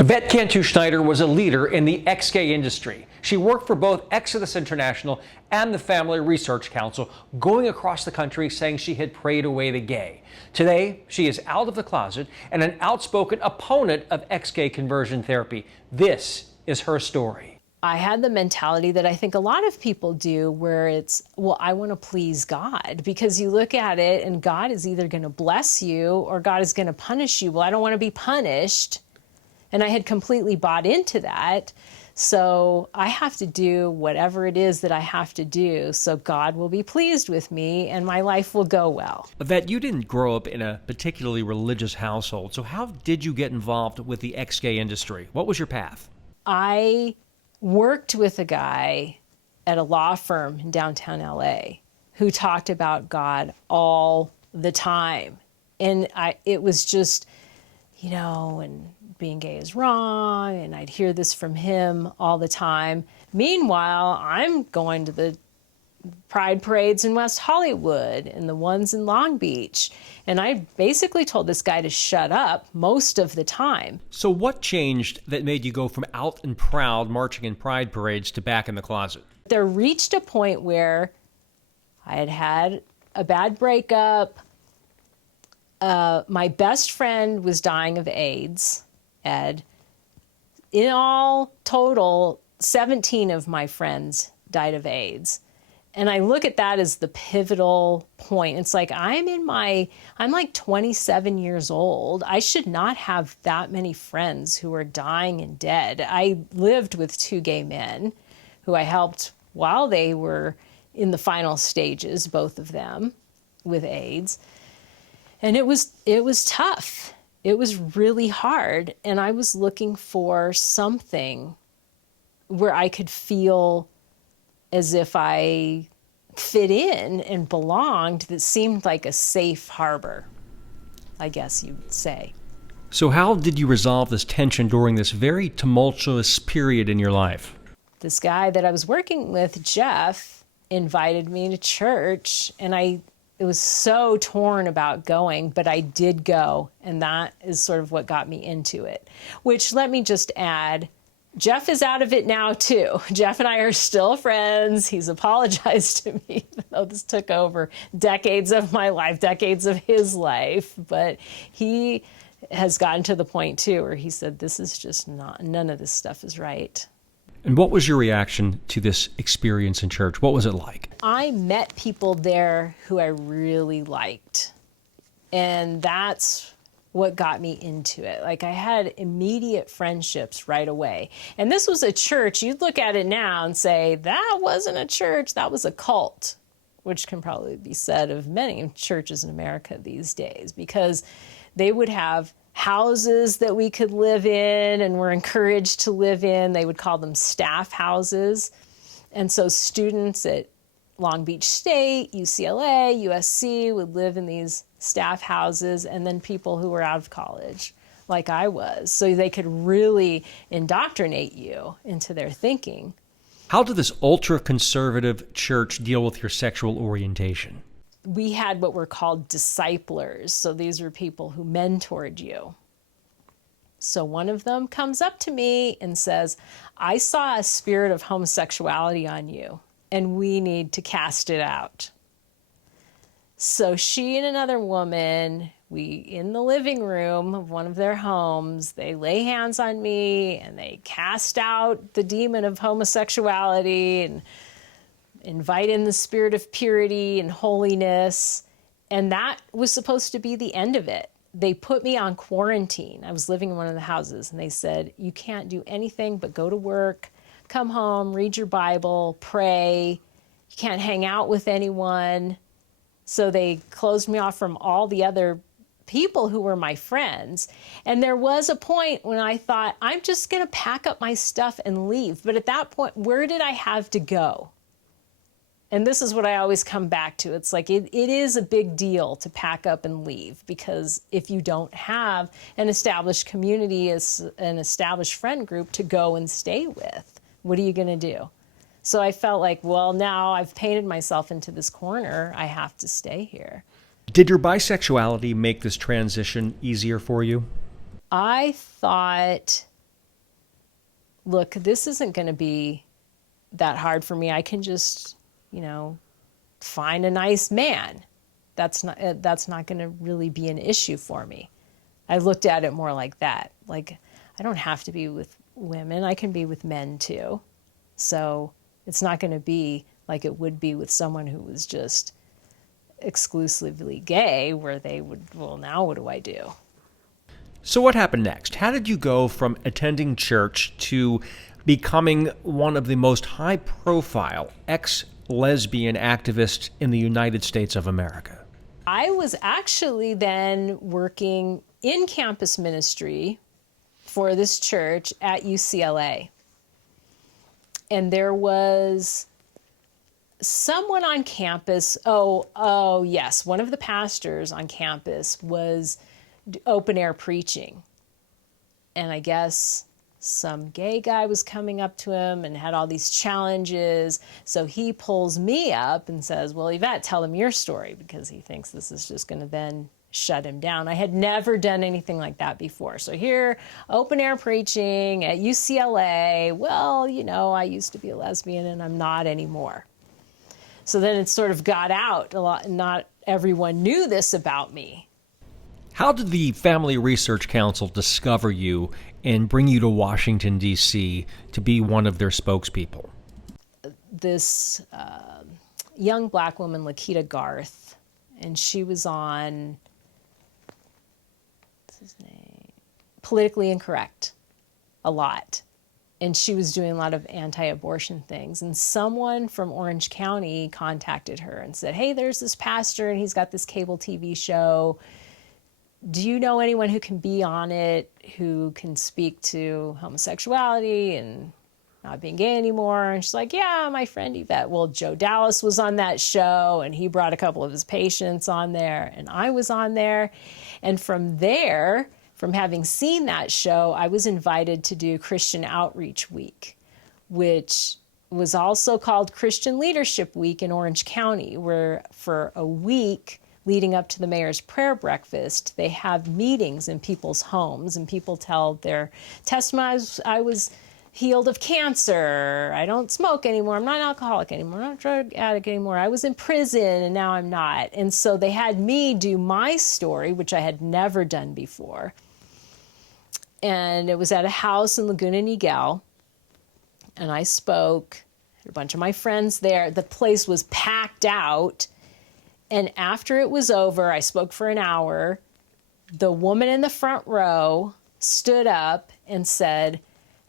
Yvette Cantu Schneider was a leader in the ex-gay industry. She worked for both Exodus International and the Family Research Council, going across the country saying she had prayed away the gay. Today, she is out of the closet and an outspoken opponent of ex-gay conversion therapy. This is her story. I had the mentality that I think a lot of people do, where it's, well, I want to please God, because you look at it and God is either going to bless you or God is going to punish you. Well, I don't want to be punished. And I had completely bought into that. So I have to do whatever it is that I have to do so God will be pleased with me and my life will go well. Yvette, you didn't grow up in a particularly religious household. So how did you get involved with the ex-gay industry? What was your path? I worked with a guy at a law firm in downtown LA who talked about God all the time. And it was just, and being gay is wrong, and I'd hear this from him all the time. Meanwhile, I'm going to the pride parades in West Hollywood and the ones in Long Beach. And I basically told this guy to shut up most of the time. So what changed that made you go from out and proud marching in pride parades to back in the closet? There reached a point where I had had a bad breakup. My best friend was dying of AIDS, Ed. In all total, 17 of my friends died of AIDS. And I look at that as the pivotal point. It's like, I'm like 27 years old. I should not have that many friends who are dying and dead. I lived with 2 gay men who I helped while they were in the final stages, both of them, with AIDS. And it was tough. It was really hard. And I was looking for something where I could feel as if I fit in and belonged, that seemed like a safe harbor, I guess you'd say. So how did you resolve this tension during this very tumultuous period in your life? This guy that I was working with, Jeff, invited me to church, and I was so torn about going, but I did go, and that is sort of what got me into it. Which, let me just add, Jeff is out of it now, too. Jeff and I are still friends. He's apologized to me, even though this took over decades of my life, decades of his life. But he has gotten to the point, too, where he said, this is just none of this stuff is right. And what was your reaction to this experience in church? What was it like? I met people there who I really liked. And that's what got me into it. Like, I had immediate friendships right away. And this was a church, you'd look at it now and say, that wasn't a church, that was a cult, which can probably be said of many churches in America these days, because they would have houses that we could live in and were encouraged to live in. They would call them staff houses. And so students at Long Beach State, UCLA, USC would live in these staff houses, and then people who were out of college, like I was, so they could really indoctrinate you into their thinking. How did this ultra-conservative church deal with your sexual orientation? We had what were called disciplers, so these were people who mentored you. So one of them comes up to me and says, I saw a spirit of homosexuality on you, and we need to cast it out. So she and another woman, in the living room of one of their homes, they lay hands on me and they cast out the demon of homosexuality and invite in the spirit of purity and holiness. And that was supposed to be the end of it. They put me on quarantine. I was living in one of the houses, and they said, you can't do anything but go to work, come home, read your Bible, pray. You can't hang out with anyone. So they closed me off from all the other people who were my friends. And there was a point when I thought, I'm just going to pack up my stuff and leave. But at that point, where did I have to go? And this is what I always come back to. It's like it is a big deal to pack up and leave, because if you don't have an established community, as an established friend group to go and stay with, what are you going to do? So I felt like, well, now I've painted myself into this corner. I have to stay here. Did your bisexuality make this transition easier for you? I thought look, this isn't going to be that hard for me. I can just, find a nice man. That's not going to really be an issue for me. I looked at it more like that. Like, I don't have to be with women. I can be with men too. So it's not going to be like it would be with someone who was just exclusively gay, where they would, well, now what do I do? So what happened next? How did you go from attending church to becoming one of the most high-profile ex-lesbian activists in the United States of America? I was actually then working in campus ministry for this church at UCLA. And there was someone on campus, yes, one of the pastors on campus was open air preaching. And I guess some gay guy was coming up to him and had all these challenges. So he pulls me up and says, well, Yvette, tell him your story, because he thinks this is just going to then shut him down. I had never done anything like that before. So here, open air preaching at UCLA. Well, I used to be a lesbian and I'm not anymore. So then it sort of got out a lot. Not everyone knew this about me. How did the Family Research Council discover you and bring you to Washington, D.C. to be one of their spokespeople? This young black woman, Lakita Garth, and she was on, what's his name? Politically Incorrect a lot. And she was doing a lot of anti-abortion things. And someone from Orange County contacted her and said, hey, there's this pastor and he's got this cable TV show. Do you know anyone who can be on it, who can speak to homosexuality and not being gay anymore? And she's like, yeah, my friend Yvette. Well, Joe Dallas was on that show, and he brought a couple of his patients on there, and I was on there. And from there, from having seen that show, I was invited to do Christian Outreach Week, which was also called Christian Leadership Week in Orange County, where for a week leading up to the mayor's prayer breakfast, they have meetings in people's homes, and people tell their testimony. I was healed of cancer. I don't smoke anymore. I'm not an alcoholic anymore. I'm not a drug addict anymore. I was in prison and now I'm not. And so they had me do my story, which I had never done before. And it was at a house in Laguna Niguel. And I spoke, had a bunch of my friends there. The place was packed out. And after it was over, I spoke for an hour. The woman in the front row stood up and said,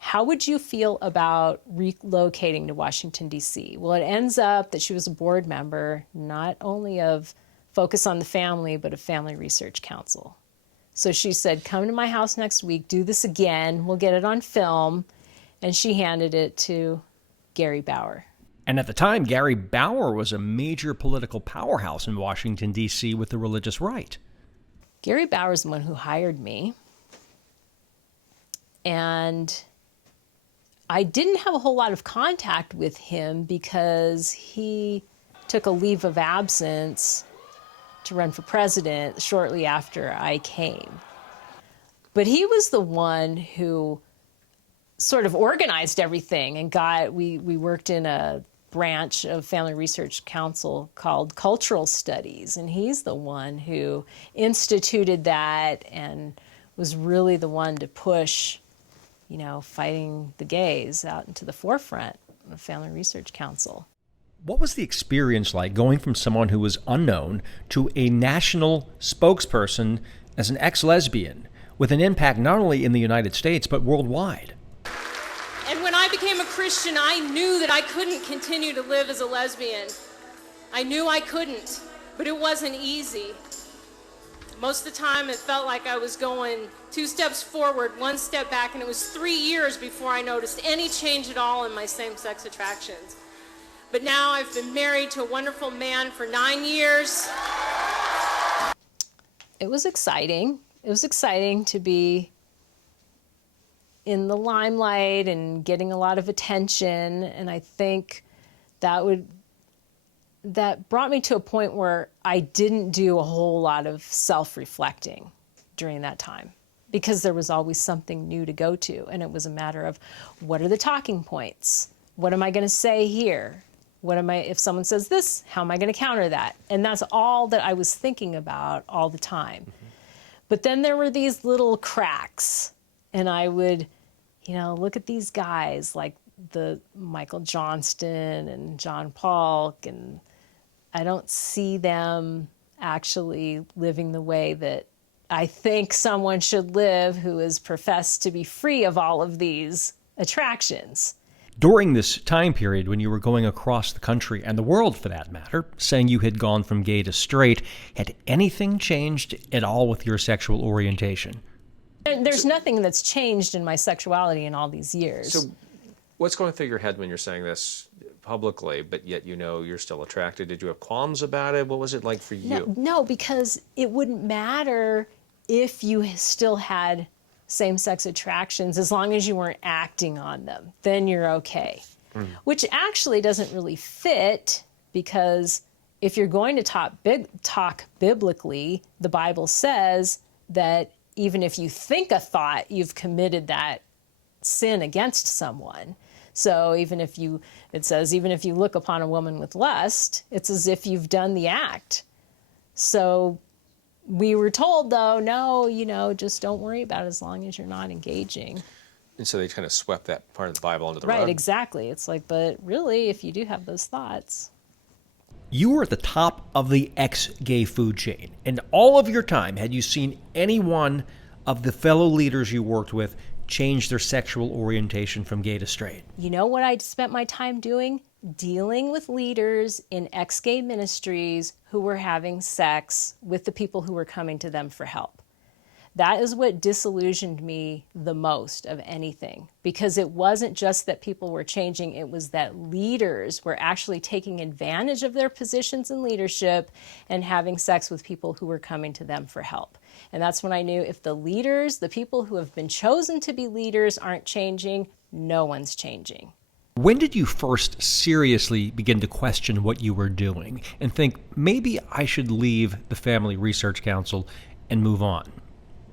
how would you feel about relocating to Washington, D.C.? Well, it ends up that she was a board member, not only of Focus on the Family, but of Family Research Council. So she said, come to my house next week, do this again, we'll get it on film. And she handed it to Gary Bauer. And at the time, Gary Bauer was a major political powerhouse in Washington, D.C. with the religious right. Gary Bauer is the one who hired me. And I didn't have a whole lot of contact with him because he took a leave of absence to run for president shortly after I came. But he was the one who sort of organized everything and we worked in a branch of Family Research Council called Cultural Studies, and he's the one who instituted that and was really the one to push, fighting the gays out into the forefront of Family Research Council. What was the experience like going from someone who was unknown to a national spokesperson as an ex-lesbian with an impact not only in the United States but worldwide? And when I became a Christian, I knew that I couldn't continue to live as a lesbian. I knew I couldn't, but it wasn't easy. Most of the time, it felt like I was going 2 steps forward, 1 step back, and it was 3 years before I noticed any change at all in my same-sex attractions. But now I've been married to a wonderful man for 9 years. It was exciting. It was exciting to be in the limelight and getting a lot of attention. And I think that brought me to a point where I didn't do a whole lot of self-reflecting during that time. because there was always something new to go to. And it was a matter of, what are the talking points? What am I going to say here? If someone says this, how am I going to counter that? And that's all that I was thinking about all the time. Mm-hmm. But then there were these little cracks, and I would, look at these guys like the Michael Johnston and John Paulk, and I don't see them actually living the way that I think someone should live who is professed to be free of all of these attractions. During this time period when you were going across the country, and the world for that matter, saying you had gone from gay to straight, had anything changed at all with your sexual orientation? There's nothing that's changed in my sexuality in all these years. So what's going through your head when you're saying this publicly, but yet you're still attracted? Did you have qualms about it? What was it like for you? No, because it wouldn't matter if you still had same-sex attractions, as long as you weren't acting on them, then you're okay. Which actually doesn't really fit, because if you're going to talk biblically, the Bible says that even if you think a thought, you've committed that sin against someone. So it says even if you look upon a woman with lust, it's as if you've done the act. So we were told, though, no, just don't worry about it as long as you're not engaging. And so they kind of swept that part of the Bible under the rug? Right, exactly. It's like, but really, if you do have those thoughts. You were at the top of the ex-gay food chain. And all of your time, had you seen any one of the fellow leaders you worked with change their sexual orientation from gay to straight? You know what I spent my time doing? Dealing with leaders in ex-gay ministries who were having sex with the people who were coming to them for help. That is what disillusioned me the most of anything, because it wasn't just that people were changing, it was that leaders were actually taking advantage of their positions in leadership and having sex with people who were coming to them for help. And that's when I knew, if the leaders, the people who have been chosen to be leaders, aren't changing, no one's changing. When did you first seriously begin to question what you were doing and think, maybe I should leave the Family Research Council and move on?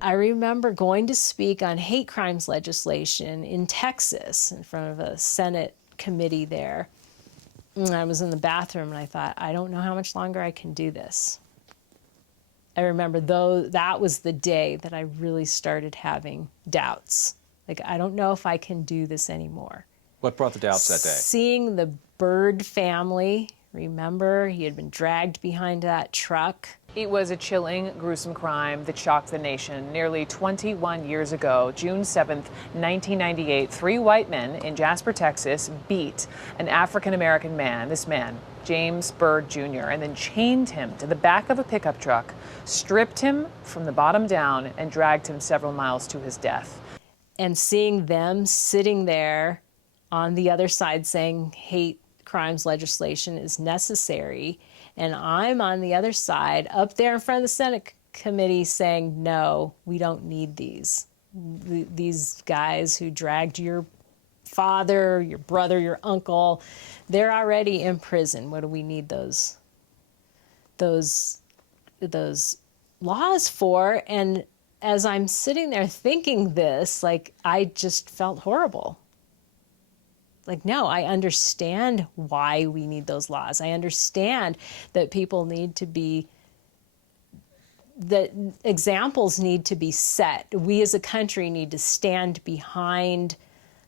I remember going to speak on hate crimes legislation in Texas in front of a Senate committee there. And I was in the bathroom and I thought, I don't know how much longer I can do this. I remember, though, that was the day that I really started having doubts. Like, I don't know if I can do this anymore. What brought the doubts that day? Seeing the Bird family, remember, he had been dragged behind that truck. It was a chilling, gruesome crime that shocked the nation. Nearly 21 years ago, June 7th, 1998, 3 white men in Jasper, Texas, beat an African-American man, this man, James Byrd Jr., and then chained him to the back of a pickup truck, stripped him from the bottom down, and dragged him several miles to his death. And seeing them sitting there on the other side saying hate crimes legislation is necessary, and I'm on the other side up there in front of the Senate committee saying, no, we don't need these guys who dragged your father, your brother, your uncle. They're already in prison. What do we need those laws for? And as I'm sitting there thinking this, like, I just felt horrible. Like, no, I understand why we need those laws. I understand that people need to be, that examples need to be set. We as a country need to stand behind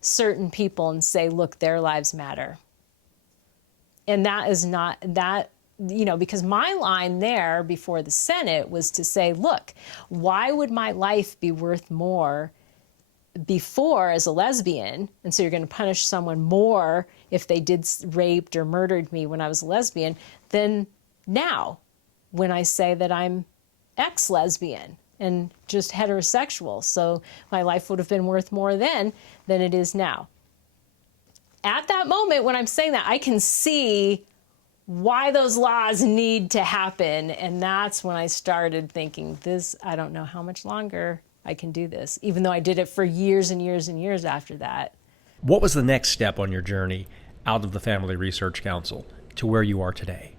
certain people and say, look, their lives matter. And that is not, that, because my line there before the Senate was to say, look, why would my life be worth more before as a lesbian, and so you're going to punish someone more if they did raped or murdered me when I was a lesbian, than now when I say that I'm ex-lesbian and just heterosexual. So my life would have been worth more then than it is now. At that moment when I'm saying that, I can see why those laws need to happen, and that's when I started thinking, I don't know how much longer I can do this, even though I did it for years and years and years after that. What was the next step on your journey out of the Family Research Council to where you are today?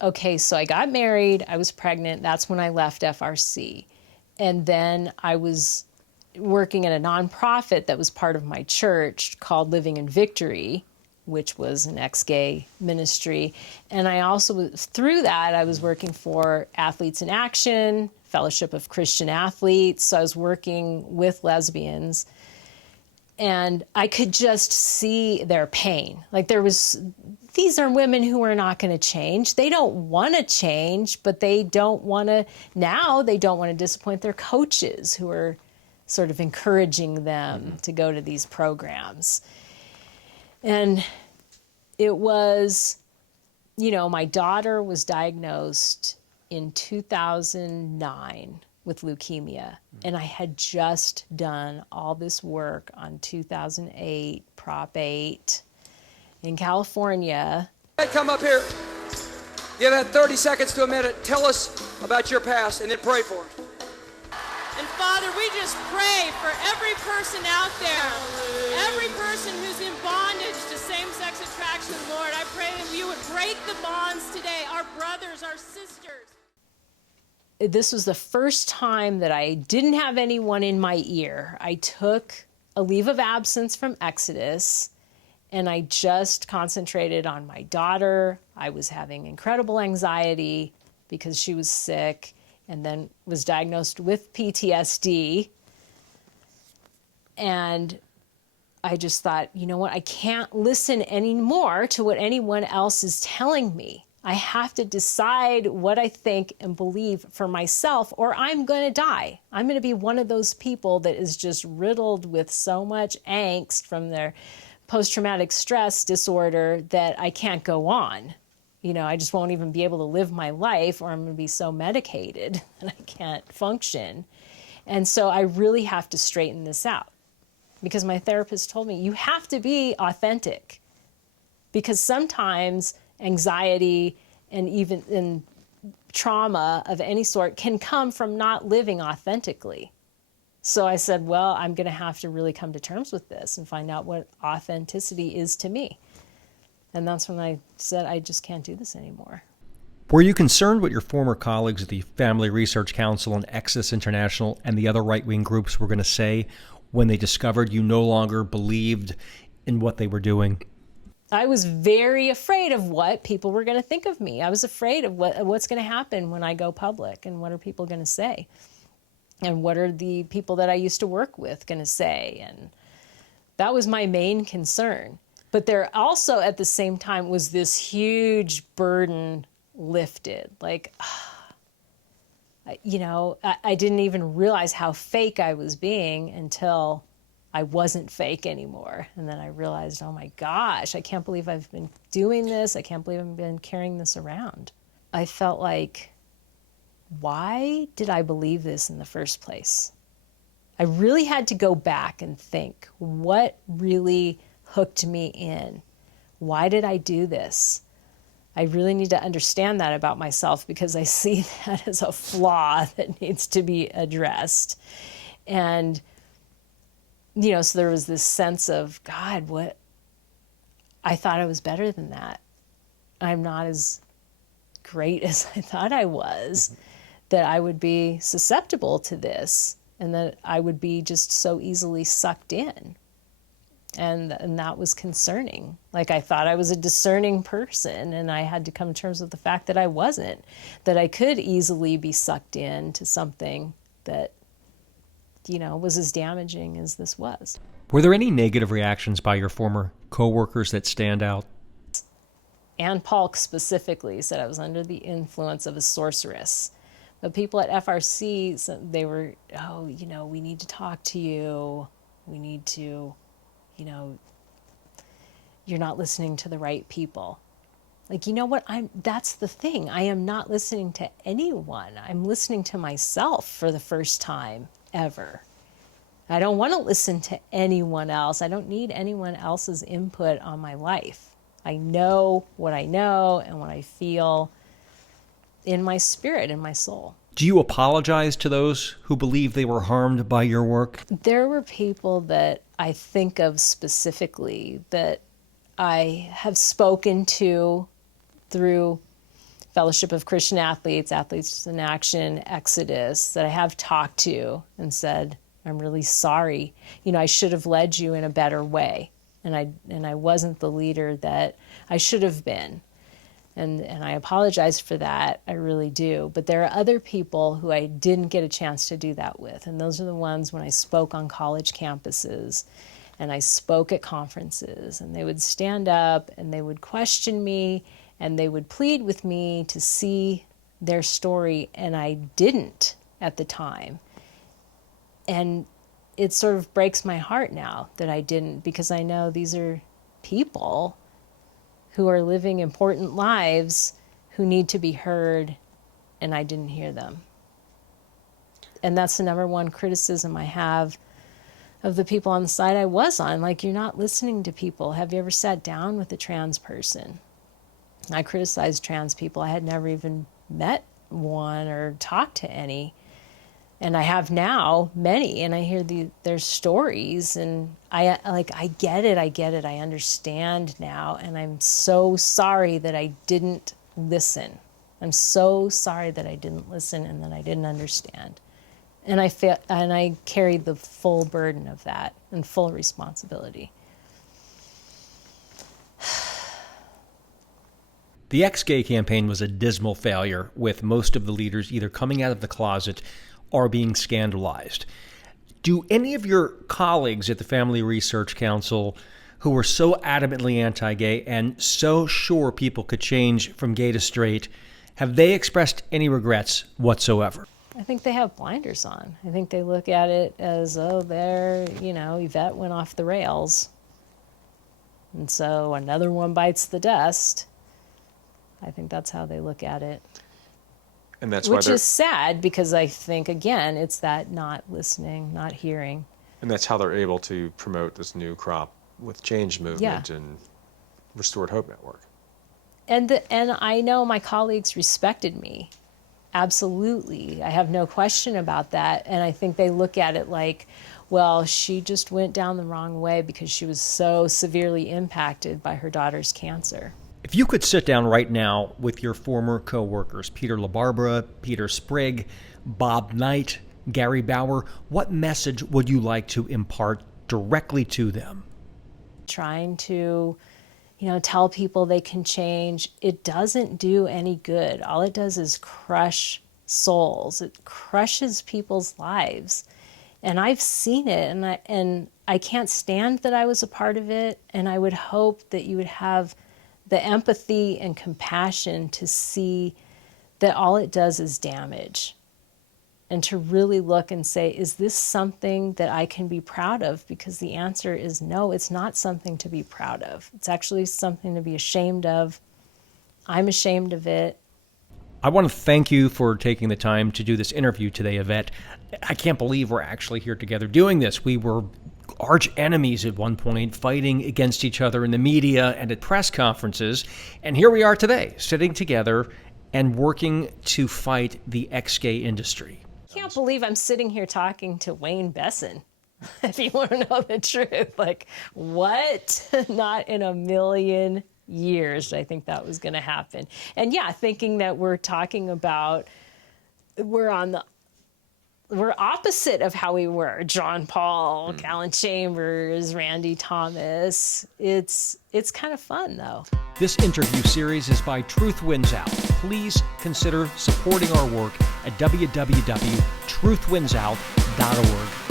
Okay, so I got married, I was pregnant, that's when I left FRC. And then I was working in a nonprofit that was part of my church called Living in Victory, which was an ex-gay ministry. And I also, through that, I was working for Athletes in Action, Fellowship of Christian Athletes. So I was working with lesbians. And I could just see their pain. Like these are women who are not going to change. They don't want to change, but they don't want to disappoint their coaches who are sort of encouraging them to go to these programs. And it was, my daughter was diagnosed in 2009 with leukemia. And I had just done all this work on 2008, Prop 8 in California. Come up here. You have 30 seconds to a minute. Tell us about your past and then pray for it. And Father, we just pray for every person out there, every person who's in bondage to same-sex attraction, Lord. I pray that you would break the bonds today, our brothers, our sisters. This was the first time that I didn't have anyone in my ear. I took a leave of absence from Exodus, and I just concentrated on my daughter. I was having incredible anxiety because she was sick and then was diagnosed with PTSD. And I just thought, you know what, I can't listen anymore to what anyone else is telling me. I have to decide what I think and believe for myself, or I'm going to die. I'm going to be one of those people that is just riddled with so much angst from their post-traumatic stress disorder that I can't go on. I just won't even be able to live my life, or I'm going to be so medicated that I can't function. And so I really have to straighten this out, because my therapist told me, you have to be authentic, because sometimes anxiety and even trauma of any sort can come from not living authentically. So I said, well, I'm going to have to really come to terms with this and find out what authenticity is to me. And that's when I said, I just can't do this anymore. Were you concerned what your former colleagues at the Family Research Council and Access International and the other right-wing groups were going to say when they discovered you no longer believed in what they were doing? I was very afraid of what people were going to think of me. I was afraid of what's going to happen when I go public, and what are people going to say? And what are the people that I used to work with going to say? And that was my main concern. But there also, at the same time, was this huge burden lifted. Like, I didn't even realize how fake I was being until I wasn't fake anymore. And then I realized, oh my gosh, I can't believe I've been doing this. I can't believe I've been carrying this around. I felt like, why did I believe this in the first place? I really had to go back and think, what really hooked me in? Why did I do this? I really need to understand that about myself, because I see that as a flaw that needs to be addressed. And, so there was this sense of, God, what? I thought I was better than that. I'm not as great as I thought I was, that I would be susceptible to this, and that I would be just so easily sucked in. And that was concerning. Like, I thought I was a discerning person, and I had to come to terms with the fact that I wasn't, that I could easily be sucked into something that, was as damaging as this was. Were there any negative reactions by your former coworkers that stand out? Ann Paulk specifically said I was under the influence of a sorceress. But people at FRC, they were, we need to talk to you. We need to, you're not listening to the right people. Like, you know what? That's the thing. I am not listening to anyone. I'm listening to myself for the first time ever. I don't want to listen to anyone else. I don't need anyone else's input on my life. I know what I know and what I feel in my spirit, in my soul. Do you apologize to those who believe they were harmed by your work? There were people that I think of specifically that I have spoken to through Fellowship of Christian Athletes, Athletes in Action, Exodus, that I have talked to and said, I'm really sorry. I should have led you in a better way. And I wasn't the leader that I should have been. And I apologize for that. I really do. But there are other people who I didn't get a chance to do that with. And those are the ones when I spoke on college campuses and I spoke at conferences, and they would stand up and they would question me and they would plead with me to see their story. And I didn't at the time. And it sort of breaks my heart now that I didn't, because I know these are people who are living important lives who need to be heard, and I didn't hear them. And that's the number one criticism I have of the people on the side I was on. Like, you're not listening to people. Have you ever sat down with a trans person? I criticized trans people. I had never even met one or talked to any. And I have now many, and I hear their stories, and I get it, I understand now, and I'm so sorry that I didn't listen. I'm so sorry that I didn't listen and that I didn't understand. And I carried the full burden of that and full responsibility. The Ex-Gay campaign was a dismal failure, with most of the leaders either coming out of the closet or being scandalized. Do any of your colleagues at the Family Research Council, who were so adamantly anti-gay and so sure people could change from gay to straight, have they expressed any regrets whatsoever? I think they have blinders on. I think they look at it as, Yvette went off the rails. And so another one bites the dust. I think that's how they look at it. And that's Which is sad, because I think, again, it's that not listening, not hearing. And that's how they're able to promote this new crop with Change Movement and Restored Hope Network. And I know my colleagues respected me. Absolutely. I have no question about that. And I think they look at it like, well, she just went down the wrong way because she was so severely impacted by her daughter's cancer. If you could sit down right now with your former co-workers, Peter LaBarbera, Peter Sprigg, Bob Knight, Gary Bauer, what message would you like to impart directly to them? Trying to, tell people they can change, it doesn't do any good. All it does is crush souls. It crushes people's lives. And I've seen it, and I can't stand that I was a part of it, and I would hope that you would have the empathy and compassion to see that all it does is damage, and to really look and say, is this something that I can be proud of? Because the answer is no, it's not something to be proud of. It's actually something to be ashamed of. I'm ashamed of it. I want to thank you for taking the time to do this interview today, Yvette. I can't believe we're actually here together doing this. We were arch enemies at one point, fighting against each other in the media and at press conferences. And here we are today, sitting together and working to fight the ex-gay industry. I can't believe I'm sitting here talking to Wayne Besson. If you want to know the truth, like, what? Not in a million years I think that was going to happen. And yeah, thinking that we're talking about, we're opposite of how we were. John Paul, Callan Chambers, Randy Thomas. It's kind of fun, though. This interview series is by Truth Wins Out. Please consider supporting our work at www.truthwinsout.org.